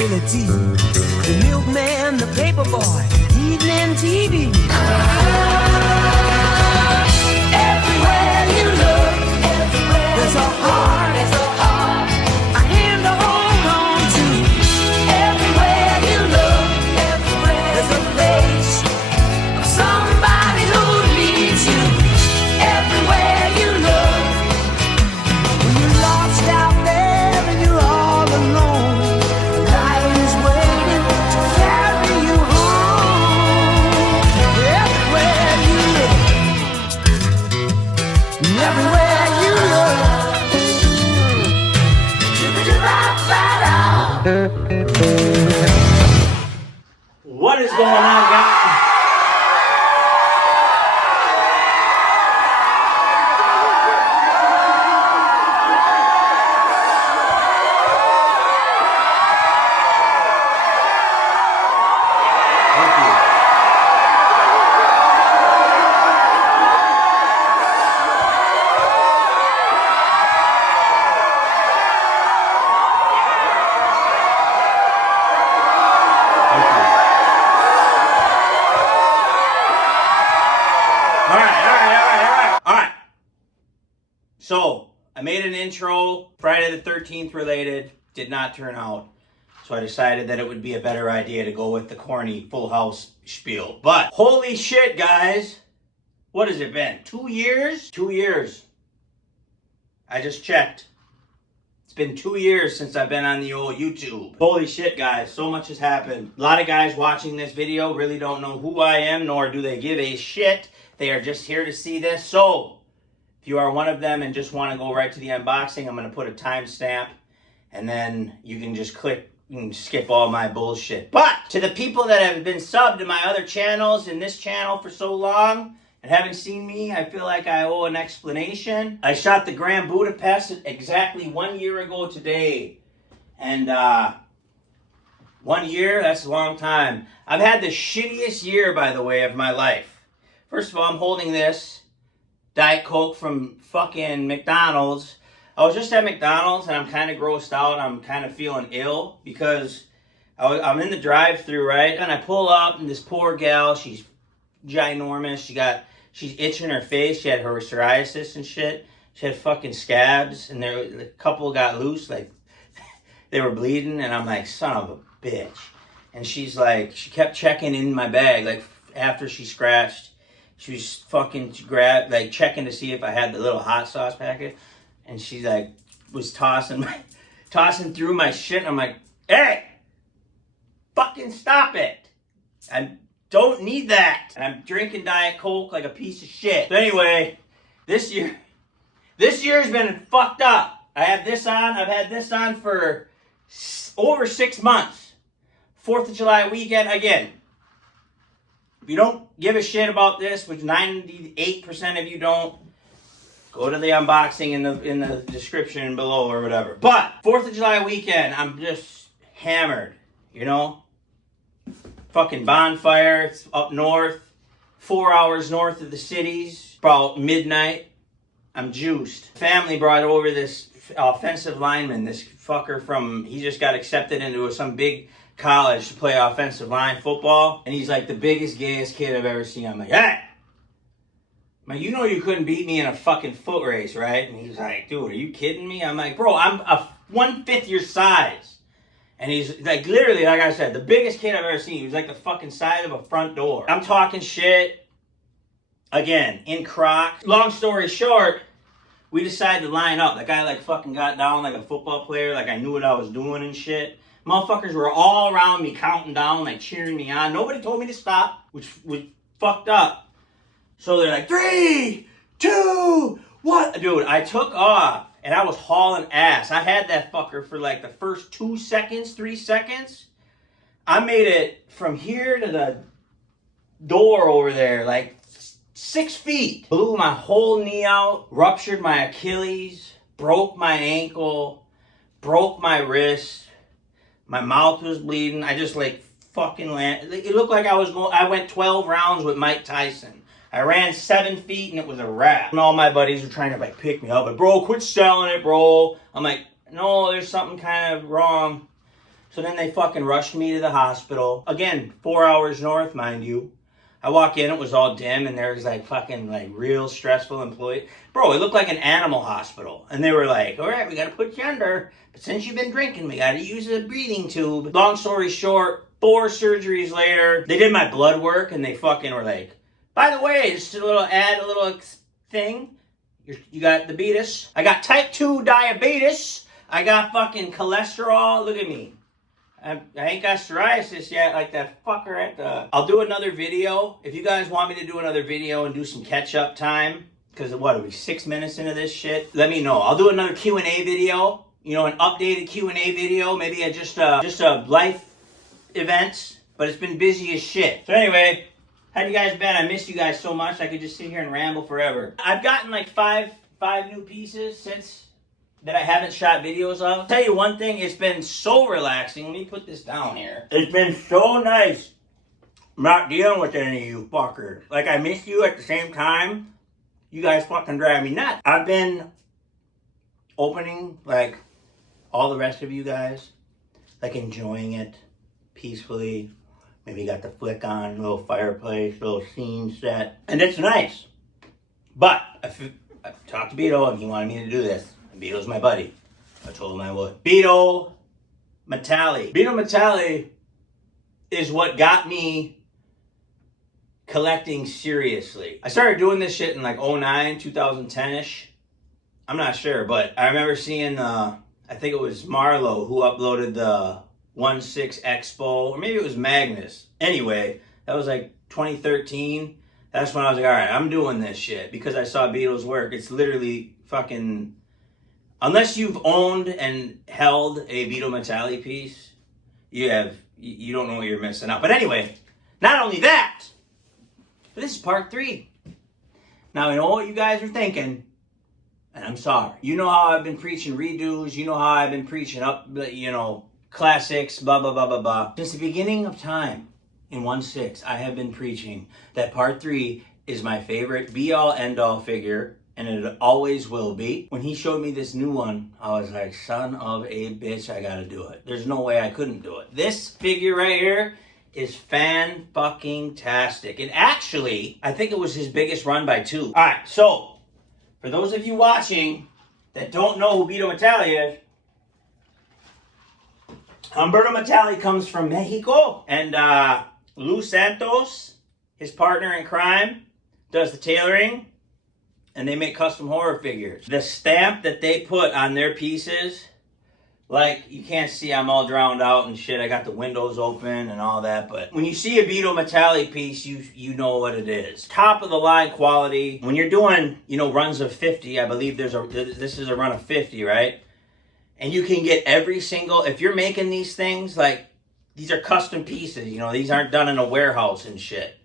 responsibility. The milkman, the paper boy, evening TV. Everywhere you look, there's a heart, a hand to hold on to. Everywhere you look, there's a face of somebody who needs you. Everywhere you look, when you're lost out there and you're all alone, life is waiting to carry you home. Everywhere you look, everywhere you look. What is going on, guys? Thank you. All right. So, I made an intro, Friday the 13th related, did not turn out. So I decided that it would be a better idea to go with the corny Full House spiel. But, holy shit, guys. What has it been? 2 years? 2 years. I just checked. It's been 2 years since I've been on the old YouTube. Holy shit, guys. So much has happened. A lot of guys watching this video really don't know who I am, nor do they give a shit. They are just here to see this. So, if you are one of them and just want to go right to the unboxing, I'm going to put a timestamp. And then you can just click and skip all my bullshit. But, to the people that have been subbed to my other channels and this channel for so long and haven't seen me, I feel like I owe an explanation. I shot the Grand Budapest exactly 1 year ago today. And 1 year, that's a long time. I've had the shittiest year, by the way, of my life. First of all, I'm holding this Diet Coke from fucking McDonald's. I was just at McDonald's and I'm kind of grossed out. I'm kind of feeling ill because I'm in the drive-thru, right? And I pull up and this poor gal, she's ginormous. She's itching her face. She had her psoriasis and shit. She had fucking scabs and a couple got loose, like they were bleeding. And I'm like, son of a bitch. And she's like, she kept checking in my bag, like after she scratched. She was fucking checking to see if I had the little hot sauce packet. And she like was tossing through my shit. And I'm like, hey, fucking stop it. I don't need that. And I'm drinking Diet Coke like a piece of shit. But anyway, this year's been fucked up. I have this on. I've had this on for over 6 months. 4th of July weekend again. If you don't give a shit about this, which 98% of you don't, go to the unboxing in the description below or whatever. But 4th of July weekend, I'm just hammered, you know? Fucking bonfire, it's up north, 4 hours north of the cities, about midnight. I'm juiced. Family brought over this offensive lineman, this fucker he just got accepted into some big college to play offensive line football, and he's like the biggest, gayest kid I've ever seen. I'm like, hey! I'm like, you know you couldn't beat me in a fucking foot race, right? And he's like, dude, are you kidding me? I'm like, bro, I'm a 1/5 your size. And he's like, literally, like I said, the biggest kid I've ever seen. He was like the fucking size of a front door. I'm talking shit, again, in Croc. Long story short, we decided to line up. The guy like fucking got down like a football player, like I knew what I was doing and shit. Motherfuckers were all around me counting down, like cheering me on. Nobody told me to stop, which was fucked up. So they're like, 3, 2, 1. Dude, I took off and I was hauling ass. I had that fucker for like the first 2 seconds, 3 seconds. I made it from here to the door over there, like 6 feet. Blew my whole knee out, ruptured my Achilles, broke my ankle, broke my wrist. My mouth was bleeding. I just like fucking landed. It looked like I went 12 rounds with Mike Tyson. I ran 7 feet and it was a wrap. And all my buddies were trying to like pick me up. Like, bro, quit selling it, bro. I'm like, no, there's something kind of wrong. So then they fucking rushed me to the hospital. Again, 4 hours north, mind you. I walk in, it was all dim, and there was like fucking like real stressful employee. Bro, it looked like an animal hospital. And they were like, all right, we gotta put you under. But since you've been drinking, we gotta use a breathing tube. Long story short, 4 surgeries later, they did my blood work, and they fucking were like, by the way, just a little thing. You got diabetes. I got type 2 diabetes. I got fucking cholesterol. Look at me. I ain't got psoriasis yet like that fucker at the... I'll do another video. If you guys want me to do another video and do some catch-up time, because what, are we 6 minutes into this shit? Let me know. I'll do another Q&A video. You know, an updated Q&A video. Maybe just a life events. But it's been busy as shit. So anyway, how you guys been? I missed you guys so much. I could just sit here and ramble forever. I've gotten like five new pieces since... that I haven't shot videos of. I'll tell you one thing, it's been so relaxing. Let me put this down here. It's been so nice not dealing with any of you fuckers. Like, I miss you at the same time. You guys fucking drive me nuts. I've been opening, like, all the rest of you guys. Like, enjoying it peacefully. Maybe got the flick on, a little fireplace, little scene set. And it's nice. But, I've talked to Beto and he wanted me to do this. Beto's my buddy. I told him I would. Betomatali. Betomatali is what got me collecting seriously. I started doing this shit in like 09, 2010-ish. I'm not sure, but I remember seeing, I think it was Marlo who uploaded the 1/6 Expo, or maybe it was Magnus. Anyway, that was like 2013. That's when I was like, all right, I'm doing this shit because I saw Beto's work. It's literally fucking... Unless you've owned and held a Betomatali piece, you don't know what you're missing out. But anyway, not only that, but this is part 3. Now I know what you guys are thinking, and I'm sorry. You know how I've been preaching redos. You know how I've been preaching classics, blah, blah, blah, blah, blah. Since the beginning of time in 1/6, I have been preaching that part 3 is my favorite be-all, end-all figure. And it always will be. When he showed me this new one, I was like, son of a bitch, I gotta do it. There's no way I couldn't do it. This figure right here is fan-fucking-tastic. And actually, I think it was his biggest run by 2. Alright, so, for those of you watching that don't know who Betomatali is, Betomatali comes from Mexico. And Lou Santos, his partner in crime, does the tailoring. And they make custom horror figures. The stamp that they put on their pieces, like, you can't see, I'm all drowned out and shit. I got the windows open and all that. But when you see a Betomatali piece, you know what it is. Top of the line quality. When you're doing, runs of 50, I believe this is a run of 50, right? And you can get every single, if you're making these things, like, these are custom pieces. These aren't done in a warehouse and shit.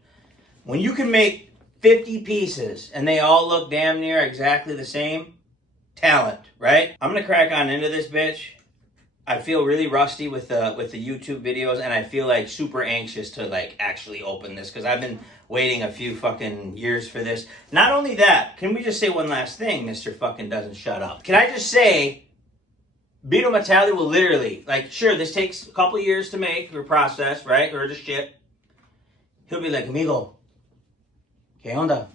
When you can make 50 pieces, and they all look damn near exactly the same. Talent, right? I'm gonna crack on into this bitch. I feel really rusty with the YouTube videos, and I feel like super anxious to like actually open this because I've been waiting a few fucking years for this. Not only that, can we just say one last thing, Mr. Fucking doesn't shut up? Can I just say, Betomatali will literally, like, sure, this takes a couple years to make or process, right, or to ship. He'll be like, amigo. ¿Qué onda?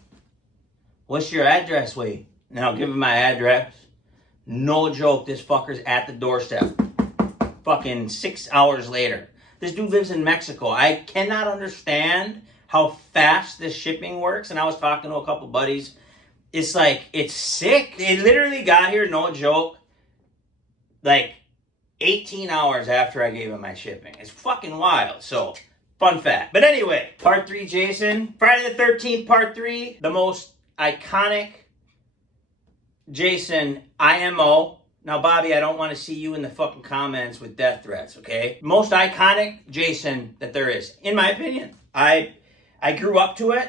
What's your address, Wade? And I'll give him my address. No joke, this fucker's at the doorstep. Fucking 6 hours later. This dude lives in Mexico. I cannot understand how fast this shipping works. And I was talking to a couple buddies. It's like, it's sick. It literally got here, no joke, like 18 hours after I gave him my shipping. It's fucking wild. So... fun fact. But anyway, part 3, Jason. Friday the 13th, part 3. The most iconic Jason IMO. Now, Bobby, I don't want to see you in the fucking comments with death threats, okay? Most iconic Jason that there is, in my opinion. I grew up to it.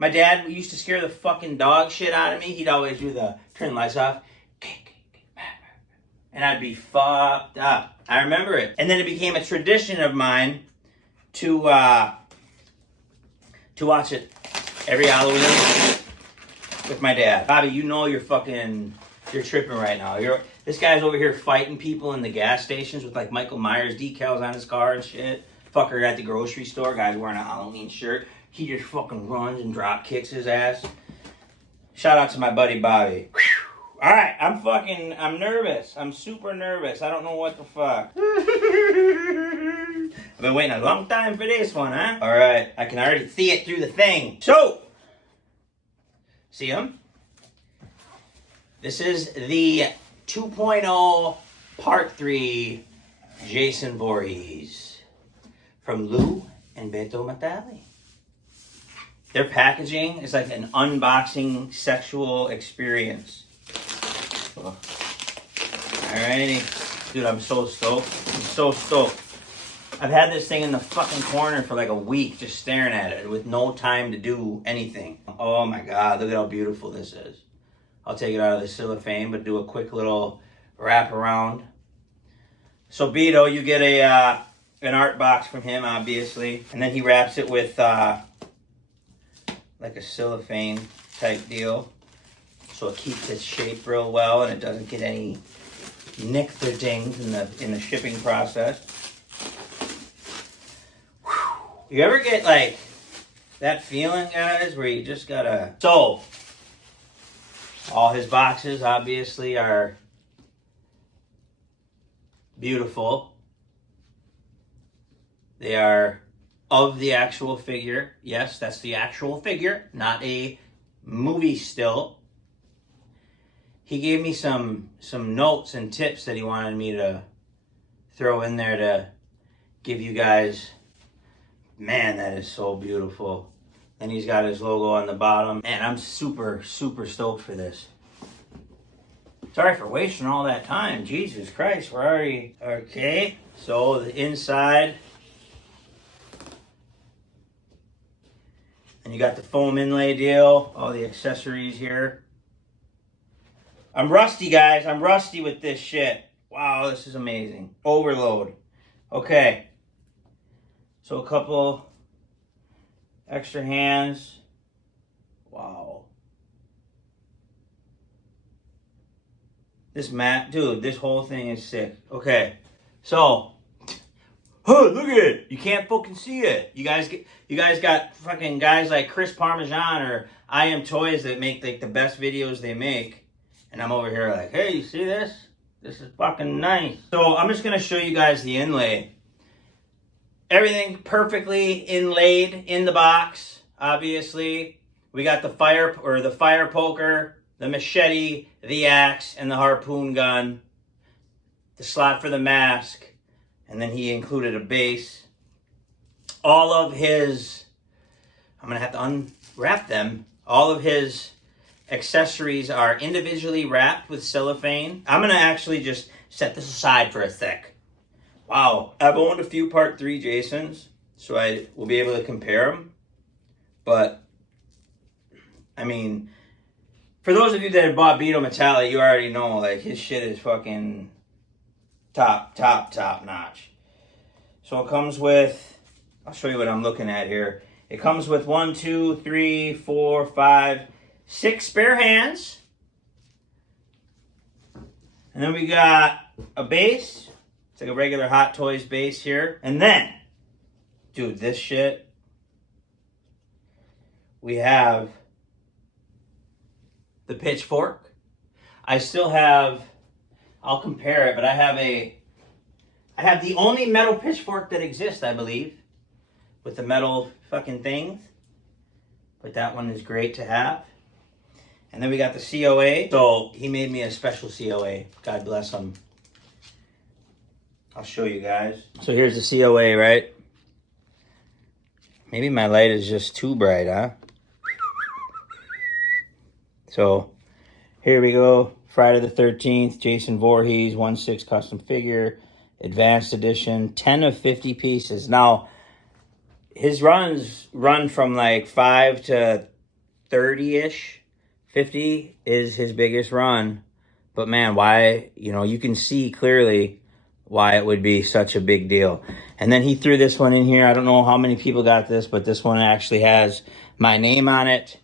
My dad used to scare the fucking dog shit out of me. He'd always do the turn the lights off. And I'd be fucked up. I remember it. And then it became a tradition of mine to watch it every Halloween with my dad. Bobby, you're tripping right now. This guy's over here fighting people in the gas stations with like Michael Myers decals on his car and shit. Fucker at the grocery store, guy's wearing a Halloween shirt. He just fucking runs and drop kicks his ass. Shout out to my buddy Bobby. All right, I'm nervous. I'm super nervous. I don't know what the fuck. I've been waiting a long time for this one, huh? All right, I can already see it through the thing. So, see him? This is the 2.0 Part 3 Jason Voorhees from Lou and Betomatali. Their packaging is like an unboxing sexual experience. Alrighty. Dude, I'm so stoked. I'm so stoked. I've had this thing in the fucking corner for like a week just staring at it with no time to do anything. Oh my god, look at how beautiful this is. I'll take it out of the cellophane, but do a quick little wrap around. So Beto, you get an art box from him, obviously. And then he wraps it with like a cellophane type deal. So it keeps its shape real well and it doesn't get any nicks or dings in the shipping process. You ever get like that feeling, guys, where you just gotta... So, all his boxes obviously are beautiful. They are of the actual figure. Yes, that's the actual figure, not a movie still. He gave me some notes and tips that he wanted me to throw in there to give you guys. Man, that is so beautiful. And he's got his logo on the bottom. Man, I'm super, super stoked for this. Sorry for wasting all that time. Jesus Christ, where are you? Okay, so the inside. And you got the foam inlay deal, all the accessories here. I'm rusty, guys. I'm rusty with this shit. Wow, this is amazing. Overload. Okay. So a couple extra hands. Wow. This mat, dude, this whole thing is sick. Okay. So, look at it. You can't fucking see it. You guys got fucking guys like Chris Parmesan or I Am Toys that make like the best videos they make. And I'm over here like, hey, you see this? This is fucking nice. So I'm just going to show you guys the inlay. Everything perfectly inlaid in the box, obviously. We got the fire poker, the machete, the axe, and the harpoon gun. The slot for the mask. And then he included a base. All of his, I'm going to have to unwrap them. All of his accessories are individually wrapped with cellophane. I'm going to actually just set this aside for a sec. Wow. I've owned a few Part 3 Jasons, so I will be able to compare them. But, I mean, for those of you that have bought Betomatali, you already know, like, his shit is fucking top notch. So it comes with, I'll show you what I'm looking at here. It comes with 1, 2, 3, 4, 5, 6 spare hands. And then we got a base. It's like a regular Hot Toys base here. And then, dude, this shit. We have the pitchfork. I still have, I'll compare it, but I have the only metal pitchfork that exists, I believe, with the metal fucking things. But that one is great to have. And then we got the COA. So he made me a special COA. God bless him. I'll show you guys. So here's the COA, right? Maybe my light is just too bright, huh? So here we go. Friday the 13th, Jason Voorhees, 1/6 custom figure, advanced edition, 10 of 50 pieces. Now, his runs run from like 5 to 30-ish. 50 is his biggest run. But man, why, you can see clearly why it would be such a big deal. And then he threw this one in here. I don't know how many people got this, but this one actually has my name on it.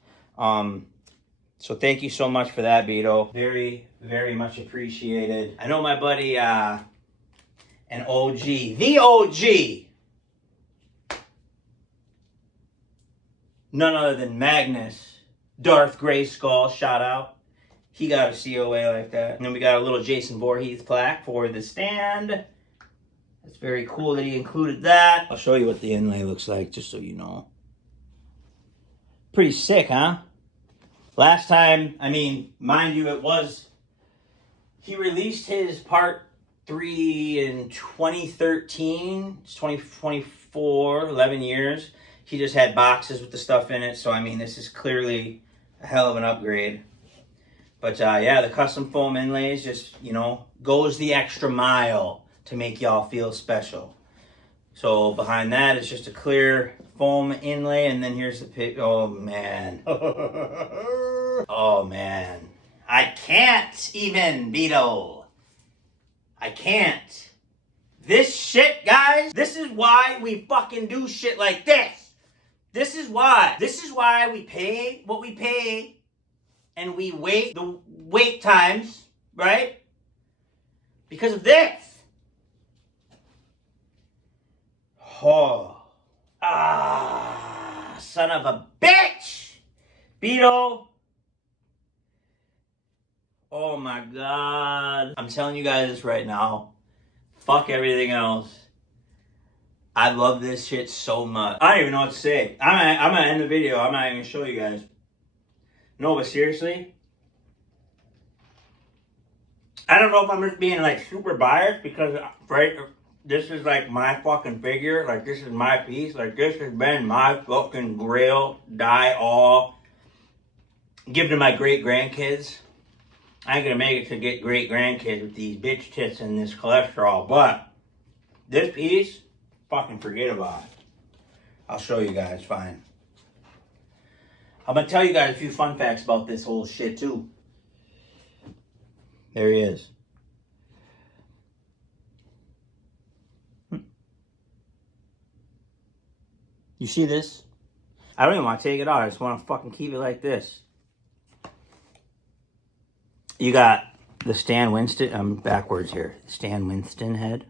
So thank you so much for that, Beto. Very, very much appreciated. I know my buddy, an OG, the OG, none other than Magnus, Darth Grayskull, shout out. He got a COA like that. And then we got a little Jason Voorhees plaque for the stand. It's very cool that he included that. I'll show you what the inlay looks like, just so you know. Pretty sick, huh? Last time, I mean, mind you, he released his part 3 in 2013. It's 2024, 11 years. He just had boxes with the stuff in it. So, I mean, this is clearly a hell of an upgrade. But, yeah, the custom foam inlays just, goes the extra mile to make y'all feel special. So, behind that is just a clear foam inlay, and then here's the pic. Oh, man. Oh, man. I can't even, Beto. I can't. This shit, guys, this is why we fucking do shit like this. This is why. This is why we pay what we pay, and we wait the wait times, right? Because of this. Oh. Son of a bitch! Beto! Oh my God. I'm telling you guys this right now. Fuck everything else. I love this shit so much. I don't even know what to say. I'm gonna end the video. I'm not even gonna show you guys. No, but seriously, I don't know if I'm just being like super biased because, right, this is like my fucking figure. Like, this is my piece. Like, this has been my fucking grail, die all, give to my great grandkids. I ain't gonna make it to get great grandkids with these bitch tits and this cholesterol, but this piece, fucking forget about it. I'll show you guys, fine. I'm gonna tell you guys a few fun facts about this whole shit too. There he is. You see this? I don't even want to take it out. I just want to fucking keep it like this. You got the Stan Winston, I'm backwards here. Stan Winston head.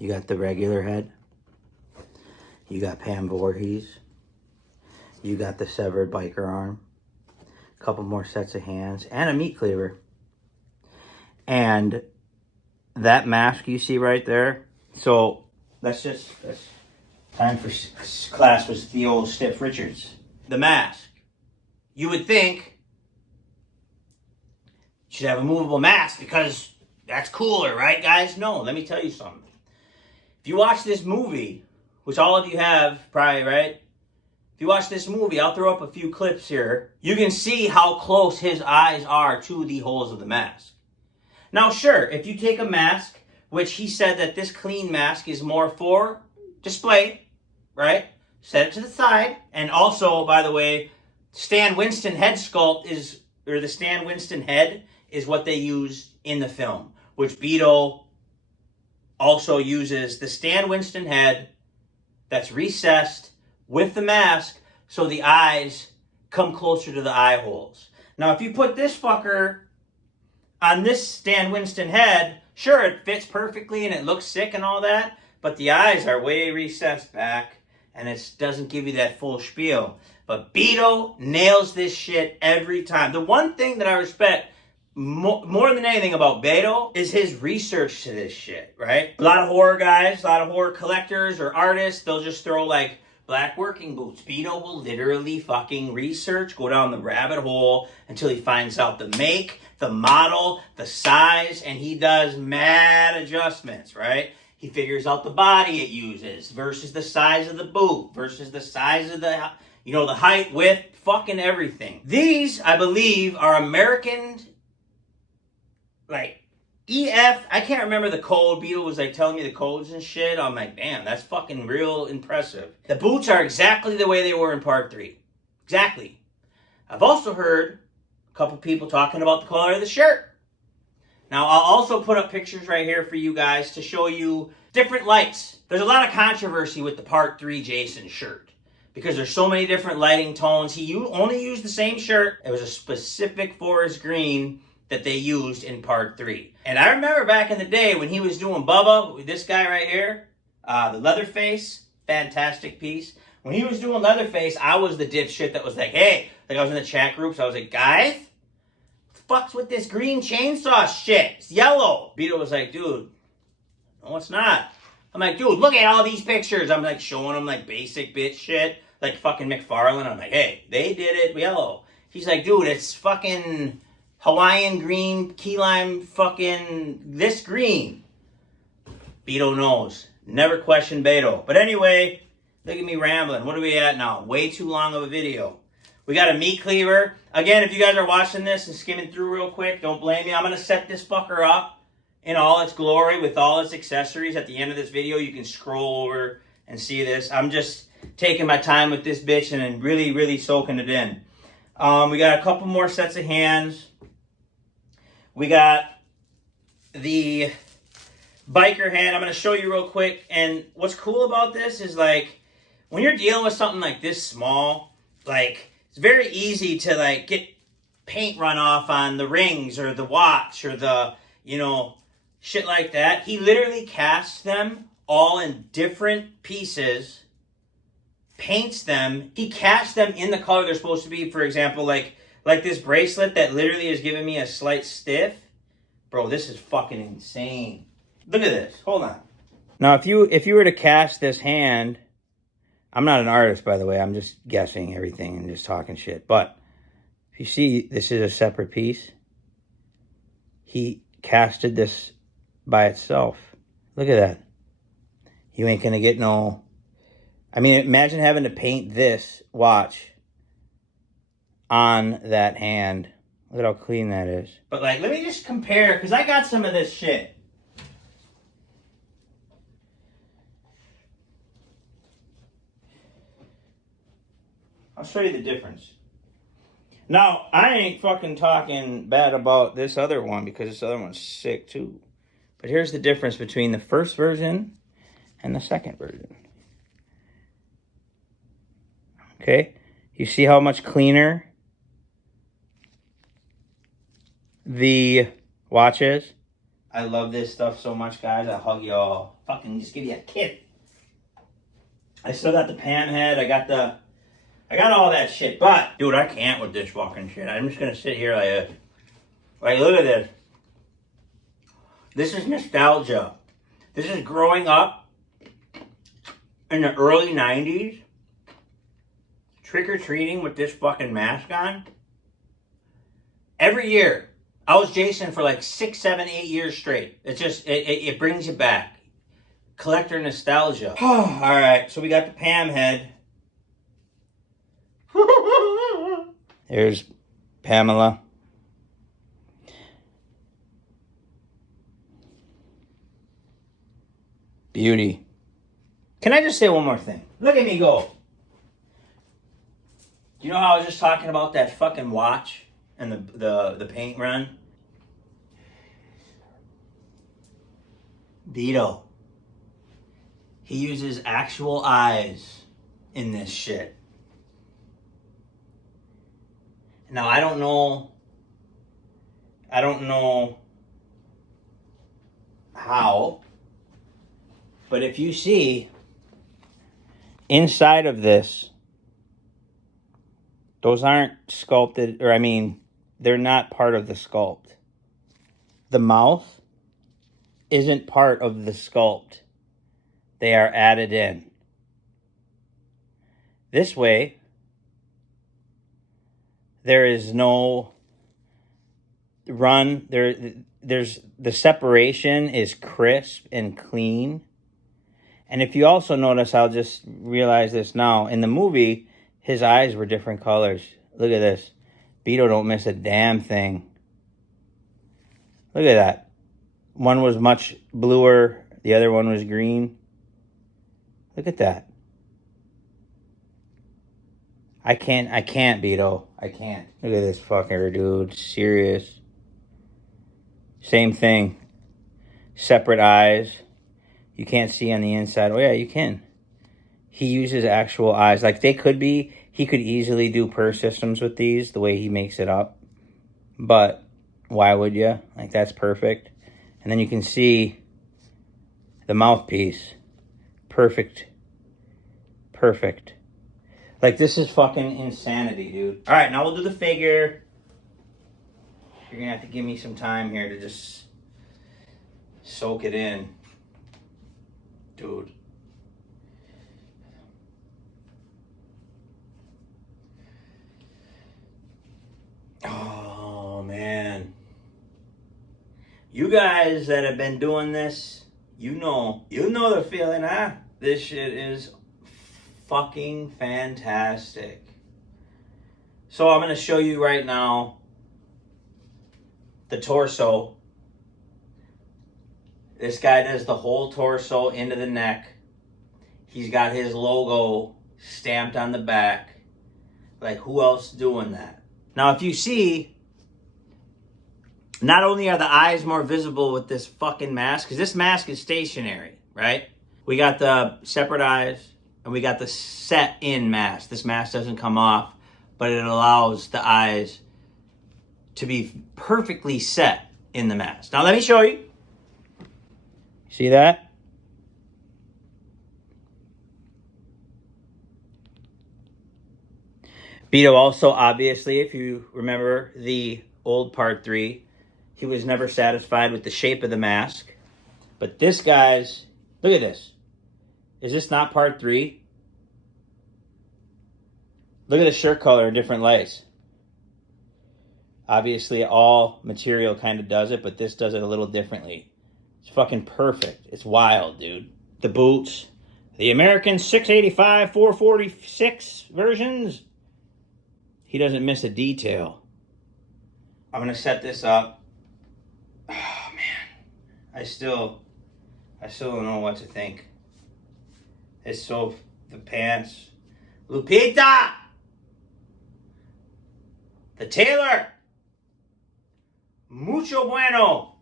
You got the regular head. You got Pam Voorhees. You got the severed biker arm. A couple more sets of hands. And a meat cleaver. And that mask you see right there. So, that's time for class was the old Stiff Richards. The mask. You would think you should have a movable mask because that's cooler, right, guys? No, let me tell you something. If you watch this movie, which all of you have probably, right? If you watch this movie, I'll throw up a few clips here. You can see how close his eyes are to the holes of the mask. Now, sure, if you take a mask, which he said that this clean mask is more for display, right? Set it to the side. And also, by the way, Stan Winston head sculpt or the Stan Winston head is what they use in the film, which Beto also uses the Stan Winston head that's recessed with the mask so the eyes come closer to the eye holes. Now, if you put this fucker on this Stan Winston head, sure, it fits perfectly and it looks sick and all that, but the eyes are way recessed back and it doesn't give you that full spiel. But Beto nails this shit every time. The one thing that I respect more than anything about Beto is his research to this shit, right? A lot of horror guys, a lot of horror collectors or artists, they'll just throw like black working boots. Beto will literally fucking research, go down the rabbit hole until he finds out the make, the model, the size, and he does mad adjustments, right? He figures out the body it uses versus the size of the boot versus the size of the, the height, width, fucking everything. These, I believe, are American, like, EF, I can't remember the code. Beto was like telling me the codes and shit. I'm like, damn, that's fucking real impressive. The boots are exactly the way they were in part 3. Exactly. I've also heard a couple people talking about the color of the shirt. Now, I'll also put up pictures right here for you guys to show you different lights. There's a lot of controversy with the part 3 Jason shirt because there's so many different lighting tones. He only used the same shirt. It was a specific forest green that they used in part 3. And I remember back in the day when he was doing Bubba, this guy right here, the Leatherface, fantastic piece. When he was doing Leatherface, I was the dipshit that was like, hey, like I was in the chat groups, I was like, guys, what the fuck's with this green chainsaw shit? It's yellow. Beto was like, dude, no, it's not. I'm like, dude, look at all these pictures. I'm like showing him like basic bitch shit, like fucking McFarlane. I'm like, hey, they did it yellow. He's like, dude, it's fucking Hawaiian green, key lime, fucking this green. Beto knows. Never question Beto. But anyway, look at me rambling. What are we at now? Way too long of a video. We got a meat cleaver. Again, if you guys are watching this and skimming through real quick, don't blame me. I'm going to set this fucker up in all its glory with all its accessories. At the end of this video, you can scroll over and see this. I'm just taking my time with this bitch and then really, really soaking it in. We got a couple more sets of hands. We got the biker hand. I'm going to show you real quick. And what's cool about this is, like, when you're dealing with something like this small, like, it's very easy to, like, get paint run off on the rings or the watch or the, you know, shit like that. He literally casts them all in different pieces, paints them. He casts them in the color they're supposed to be. For example, like this bracelet that literally is giving me a slight stiff. Bro, this is fucking insane. Look at this. Hold on. Now, if you were to cast this hand, I'm not an artist, by the way. I'm just guessing everything and just talking shit. But if you see, this is a separate piece. He casted this by itself. Look at that. You ain't gonna get no... I mean, imagine having to paint this watch on that hand. Look at how clean that is. But, like, let me just compare, because I got some of this shit. I'll show you the difference. Now, I ain't fucking talking bad about this other one, because this other one's sick, too. But here's the difference between the first version and the second version. Okay? You see how much cleaner the watch is? I love this stuff so much, guys. I hug y'all. Fucking just give you a kiss. I still got the Pam head. I got all that shit. But, dude, I can't with this fucking shit. I'm just gonna sit here like this. Like, look at this. This is nostalgia. This is growing up in the early 90s. Trick-or-treating with this fucking mask on. Every year. I was Jason for like 6, 7, 8 years straight. It's just, it brings you back. Collector nostalgia. Alright, so we got the Pam head. There's Pamela. Beauty. Can I just say one more thing? Look at me go. You know how I was just talking about that fucking watch and the paint run? Beto. He uses actual eyes in this shit. Now, I don't know how, but if you see inside of this, those aren't sculpted, or I mean, they're not part of the sculpt. The mouth isn't part of the sculpt. They are added in. This way, there is no run. There's the separation is crisp and clean. And if you also notice, I'll just realize this now. In the movie, his eyes were different colors. Look at this. Beto don't miss a damn thing. Look at that. One was much bluer. The other one was green. Look at that. I can't, Beto. I can't. Look at this fucker, dude. Serious. Same thing. Separate eyes. You can't see on the inside. Oh, yeah, you can. he uses actual eyes. Like, he could easily do purr systems with these, the way he makes it up. But why would you? Like, that's perfect. And then you can see the mouthpiece. Perfect. Perfect. Like, this is fucking insanity, dude. All right, now we'll do the figure. You're gonna have to give me some time here to just soak it in. Dude. Oh, man. You guys that have been doing this, you know the feeling, huh? This shit is fucking fantastic. So I'm going to show you right now the torso. This guy does the whole torso into the neck. He's got his logo stamped on the back. Like, who else doing that? Now, if you see, not only are the eyes more visible with this fucking mask, because this mask is stationary, right? We got the separate eyes, and we got the set-in mask. This mask doesn't come off, but it allows the eyes to be perfectly set in the mask. Now, let me show you. See that? Beto also, obviously, if you remember the old part 3, he was never satisfied with the shape of the mask. But this guy's, look at this. Is this not part 3? Look at the shirt color and different lights. Obviously, all material kind of does it, but this does it a little differently. It's fucking perfect. It's wild, dude. The boots. The American 685, 446 versions. He doesn't miss a detail. I'm going to set this up. Oh, man. I still don't know what to think. It's so... The pants. Lupita! The tailor! Mucho bueno!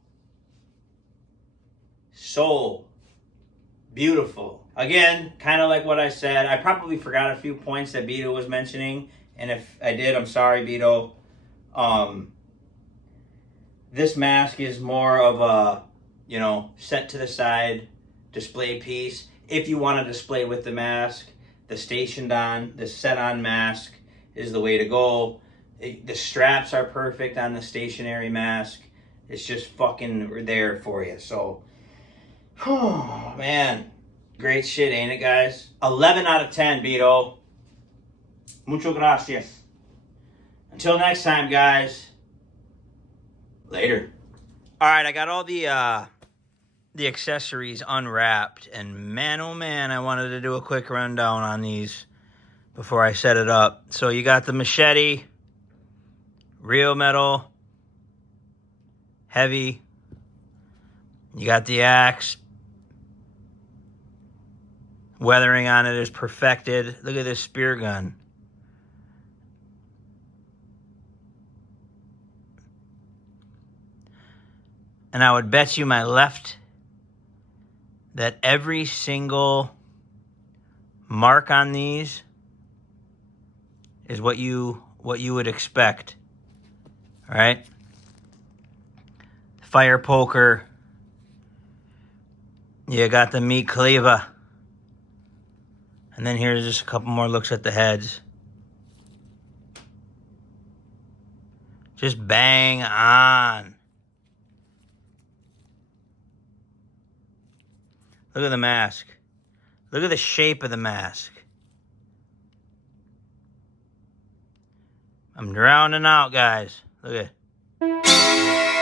So beautiful. Again, kind of like what I said, I probably forgot a few points that Beto was mentioning, and if I did, I'm sorry, Beto. This mask is more of a, set to the side display piece. If you want to display with the mask, the set-on mask is the way to go. The straps are perfect on the stationary mask. It's just fucking there for you. So, oh, man. Great shit, ain't it, guys? 11 out of 10, Beto. Mucho gracias. Until next time, guys. Later. All right, I got all the accessories unwrapped, and man, oh man, I wanted to do a quick rundown on these before I set it up. So you got the machete, real metal, heavy. You got the axe. Weathering on it is perfected. Look at this spear gun. And I would bet you my left that every single mark on these is what you would expect. All right? Fire poker. You got the meat cleaver. And then here's just a couple more looks at the heads. Just bang on. Look at the mask. Look at the shape of the mask. I'm drowning out, guys. Look at it.